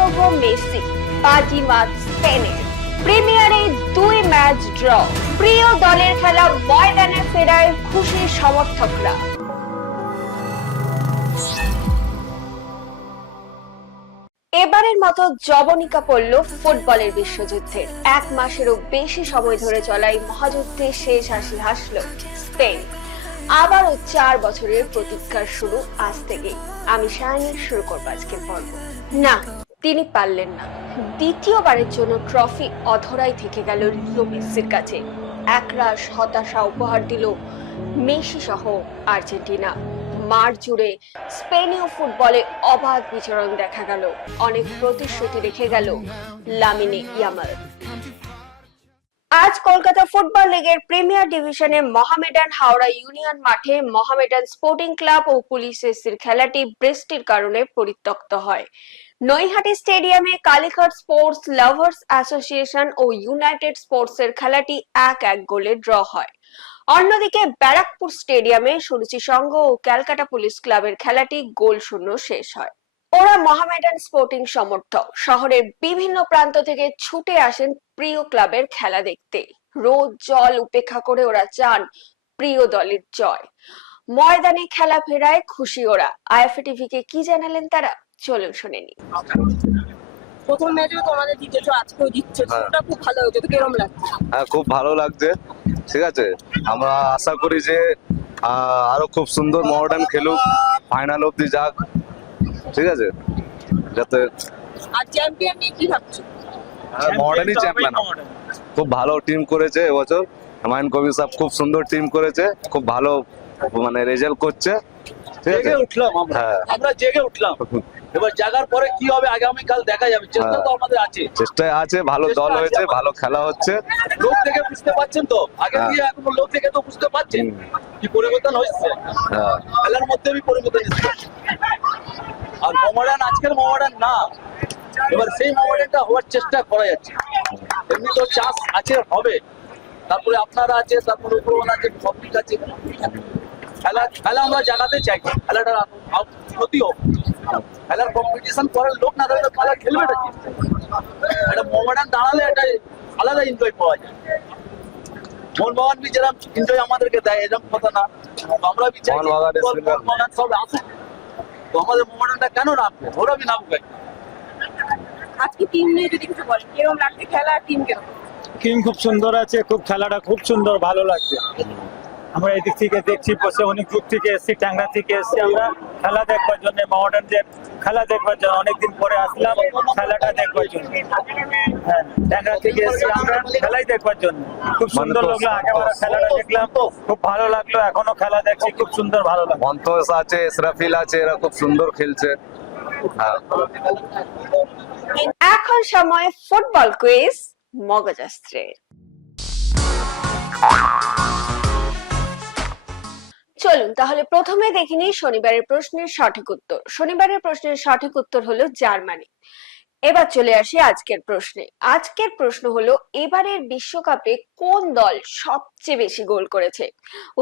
Lionel Messi বাজিমাত স্পেনের। প্রিমিয়ারে 2 match draw, প্রিয় দলের খেলা ময়দানে ফেরায় খুশি সমর্থকরা। এবারের মতো জবনিকা পড়ল ফুটবলের বিশ্বযুদ্ধের। 1 মাসেরও বেশি সময় ধরে চলা এই মহাযুদ্ধে শেষ হাসি হাসল স্পেন। আবারও 4 বছরের প্রতীক্ষার শুরু আজ থেকেই। আমি শাহিনী শুরু করব আজকের পর্ব। না, তিনি পারলেন না। দ্বিতীয়বারের জন্য ট্রফি অধরাই থেকে গেল লিও মেসির কাছে। একরাশ হতাশা উপহার দিল মেসি সহ আর্জেন্টিনা। মাঠ জুড়ে স্পেনীয় ফুটবলে অবাধ বিচরণ দেখা গেল, অনেক প্রতিশ্রুতি রেখে গেল লামিনে ইয়ামাল। আজ কলকাতা ফুটবল লিগের প্রিমিয়ার ডিভিশনে মোহামেডান হাওড়া ইউনিয়ন মাঠে মোহামেডান স্পোর্টিং ক্লাব ও পুলিশ এসির খেলাটি বৃষ্টির কারণে পরিত্যক্ত হয়। নৈহাটি স্টেডিয়ামে কালীঘাট স্পোর্টস লাভার্স অ্যাসোসিয়েশন ও ইউনাইটেড স্পোর্টস এর খেলাটি 1-1 গোলে ড্র হয়। অন্যদিকে ব্যারাকপুর স্টেডিয়ামে সুরুচি সংঘ ও ক্যালকাটা পুলিশ ক্লাবের খেলাটি গোল শূন্য শেষ হয়। ওরা মোহামেডান স্পোর্টিং সমর্থক শহরের বিভিন্ন প্রান্ত থেকে ছুটে আসেন প্রিয় ক্লাবের খেলা দেখতে। রোদ জল উপেক্ষা করে ওরা চান প্রিয় দলের জয়। ময়দানে খেলা ফেরায় খুশি ওরা। আইএফএ টিভিকে কি জানালেন তারা, চলুন শুনে নি। প্রথম ম্যাচে তোমাদের জিতেছো, আজকেও জিতছো, সেটা খুব ভালো হয়েছে। তো কিরকম লাগছে? হ্যাঁ, খুব ভালো লাগছে। ঠিক আছে, আমরা আশা করি যে আরো খুব সুন্দর মডার্ন খেলুক, ফাইনাল অব্দি যাক। ঠিক আছে, যাতে। আর চ্যাম্পিয়ন নিয়ে কি ভাবছো? মডার্নই চ্যাম্পিয়ন। খুব ভালো টিম করেছে এবছর। হুমায়ুন কবির সাহেব খুব সুন্দর টিম করেছে, খুব ভালো মানে রেজাল্ট করছে। ঠিক আছে, আমরা জেগে উঠলাম। এবার জাগার পরে কি হবে আগামীকাল দেখা যাবে। চেষ্টা তো আমাদের আছে, চেষ্টায় আছে। ভালো দল হয়েছে, ভালো খেলা হচ্ছে। লোক থেকে বুঝতে পারছেন তো, আগে দিয়ে এখন লোক থেকে তো বুঝতে পারছেন কি পরিবর্তন হয়েছে। খেলার মধ্যে পরিবর্তন এসেছে। আর মোহামেডান আজকের মোহামেডান না, এবার সেই মোহামেডানটা হওয়ার চেষ্টা করা যাচ্ছে। এমনি তো চাষ আছে, হবে। তারপরে আপনারা আছে, তারপরে উপরওয়ালা আছে, পাবলিক আছে। খেলা আমরা জানাতে চাই, খেলাটা ক্ষতি হোক। খেলার কম্পিটিশন করার লোক না থাকলে খেলা খেলবে নাকি? একটা মোহামেডান দাঁড়ালে একটা আলাদা এনজয় পাওয়া যায়। মোহনবাগান বি যেরকম এনজয় আমাদেরকে দেয়, এরকম কথা না। আমরা বি চাই মোহনবাগান সব আসুক। তো আমাদের মোহামেডানটা কেন নামবে? ওরা বি নামবে। আজকে টিম নিয়ে যদি কিছু বলেন, কিরকম লাগছে খেলা? টিম কেমন? টিম খুব সুন্দর আছে, খুব খেলাটা খুব সুন্দর, ভালো লাগছে। আমরা এদিক থেকে দেখছি, বসে অনেক দূর থেকে এসেছি, টাঙ্গা থেকে এসেছি আমরা খেলা দেখবার জন্য, মডার্নদের খেলা দেখবার জন্য। অনেকদিন পরে আসলাম খেলাটা দেখবার জন্য। হ্যাঁ, টাঙ্গা থেকে এসেছি আমরা খেলাই দেখবার জন্য। খুব সুন্দর লাগলো, আগেবার খেলাটা দেখলাম, খুব ভালো লাগলো। এখনো খেলা দেখছি, খুব সুন্দর, ভালো লাগলো। মন্তোষ আছে, ইসরাফিল আছে, এরা খুব সুন্দর খেলছে। এখন সময় ফুটবল কুইজ মগজাস্ত্রে। চলুন তাহলে প্রথমে দেখে নিই শনিবারের প্রশ্নের সঠিক উত্তর। শনিবারের প্রশ্নের সঠিক উত্তর হলো জার্মানি। এবার চলে আসি আজকের প্রশ্নে। আজকের প্রশ্ন হলো, এবারের বিশ্বকাপে কোন দল সবচেয়ে বেশি গোল করেছে?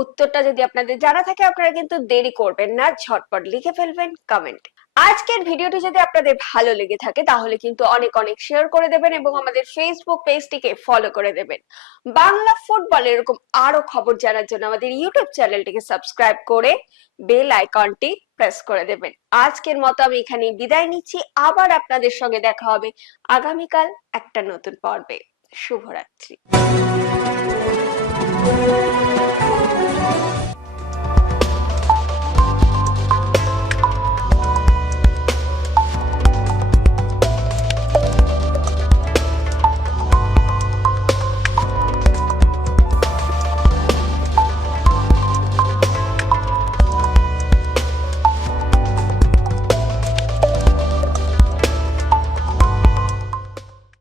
উত্তরটা যদি আপনাদের জানা থাকে, আপনারা কিন্তু দেরি করবেন না, ঝটপট লিখে ফেলবেন কমেন্ট। আজকের ভিডিওটি যদি আপনাদের ভালো লেগে থাকে তাহলে কিন্তু অনেক অনেক শেয়ার করে দেবেন এবং আমাদের ফেসবুক পেজটিকে ফলো করে দেবেন। বাংলা ফুটবল এরকম আরো খবর জানার জন্য আমাদের ইউটিউব চ্যানেলটিকে সাবস্ক্রাইব করে বেল আইকনটি প্রেস করে দেবেন। আজকের মতো আমি এখানে বিদায় নিচ্ছি। আবার আপনাদের সঙ্গে দেখা হবে আগামীকাল একটা নতুন পর্বে। শুভরাত্রি।